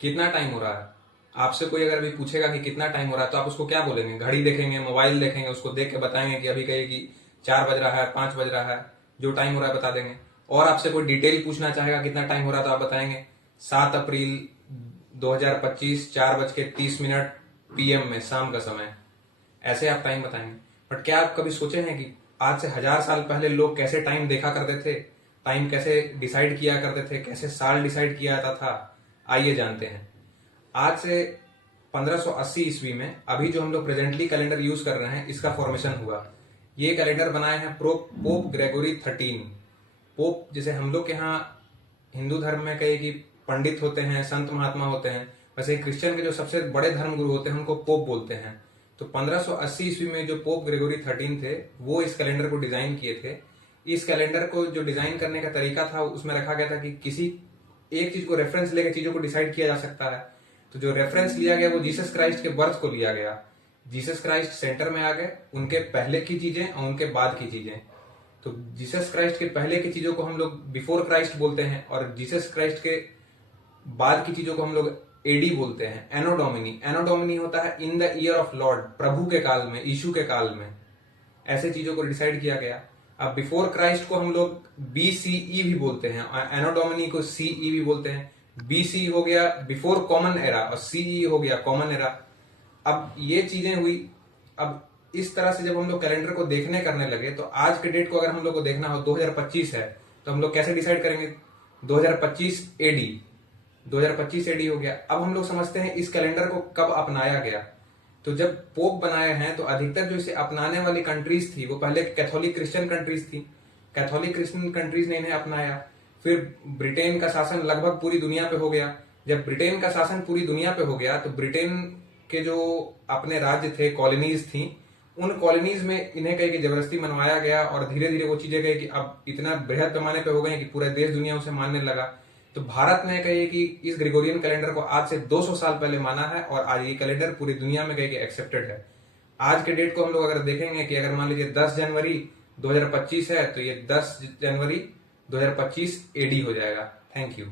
कितना टाइम हो रहा है। आपसे कोई अगर अभी पूछेगा कि कितना टाइम हो रहा है तो आप उसको क्या बोलेंगे? घड़ी देखेंगे, मोबाइल देखेंगे, उसको देख के बताएंगे कि अभी कहे कि 4 बज रहा है, 5 बज रहा है, जो टाइम हो रहा है बता देंगे। और आपसे कोई डिटेल पूछना चाहेगा कितना टाइम हो रहा है तो आप बताएंगे 7 अप्रैल 2025 4:30 PM में, शाम का समय। ऐसे आप टाइम बताएंगे। बट क्या आप कभी सोचे हैं कि आज से 1000 साल पहले लोग कैसे टाइम देखा करते थे, टाइम कैसे डिसाइड किया करते थे, कैसे साल डिसाइड किया जाता था? आइए जानते हैं। आज से 1580 ईस्वी में अभी जो हम लोग प्रेजेंटली कैलेंडर यूज कर रहे हैं, इसका फॉर्मेशन हुआ। ये कैलेंडर बनाए हैं पोप ग्रेगोरी 13। पोप जैसे हम लोग के यहाँ हिंदू धर्म में कहे कि पंडित होते हैं, संत महात्मा होते हैं, वैसे क्रिश्चियन के जो सबसे बड़े धर्म गुरु होते हैं उनको पोप बोलते हैं। तो 1580 ईस्वी में जो पोप ग्रेगोरी 13 थे वो इस कैलेंडर को डिजाइन किए थे। इस कैलेंडर को जो डिजाइन करने का तरीका था उसमें रखा गया था कि किसी एक चीज को रेफरेंस लेकर चीजों को डिसाइड किया जा सकता है। तो जो रेफरेंस लिया गया वो जीसस क्राइस्ट के बर्थ को लिया गया। जीसस क्राइस्ट सेंटर में आ गए, उनके पहले की चीजें और उनके बाद की चीजें। तो जीसस क्राइस्ट के पहले की चीजों को हम लोग बिफोर क्राइस्ट बोलते हैं, और जीसस क्राइस्ट के बाद की चीजों को हम लोग एडी बोलते हैं, एनो डोमिनी। एनो डोमिनी होता है in the year of lord, प्रभु के काल में, यीशु के काल में। ऐसे चीजों को डिसाइड किया गया। अब बिफोर क्राइस्ट को हम लोग BCE भी बोलते हैं, एनो डोमिनी को CE भी बोलते हैं। BC हो गया बिफोर कॉमन एरा और CE हो गया कॉमन एरा। अब ये चीजें हुई। अब इस तरह से जब हम लोग कैलेंडर को देखने करने लगे तो आज के डेट को अगर हम लोग को देखना हो, 2025 है, तो हम लोग कैसे डिसाइड करेंगे? 2025 AD, 2025 AD हो गया। अब हम लोग समझते हैं इस कैलेंडर को कब अपनाया गया। तो जब पोप बनाए हैं तो अधिकतर जो इसे अपनाने वाली कंट्रीज थी वो पहले कैथोलिक क्रिश्चियन कंट्रीज थी। कैथोलिक क्रिश्चियन कंट्रीज ने इन्हें अपनाया। फिर ब्रिटेन का शासन लगभग पूरी दुनिया पे हो गया। जब ब्रिटेन का शासन पूरी दुनिया पे हो गया तो ब्रिटेन के जो अपने राज्य थे, कॉलोनीज थी, उन कॉलोनीज में इन्हें कहे कि जबरदस्ती मनवाया गया, और धीरे धीरे वो चीजें कहे कि अब इतना बृहद पैमाने पे हो गए कि पूरे देश दुनिया उसे मानने लगा। तो भारत ने कहे कि इस ग्रेगोरियन कैलेंडर को आज से 200 साल पहले माना है, और आज ये कैलेंडर पूरी दुनिया में कहे कि एक्सेप्टेड है। आज के डेट को हम लोग अगर देखेंगे कि अगर मान लीजिए 10 जनवरी 2025 है तो ये 10 जनवरी 2025 AD हो जाएगा। Thank you.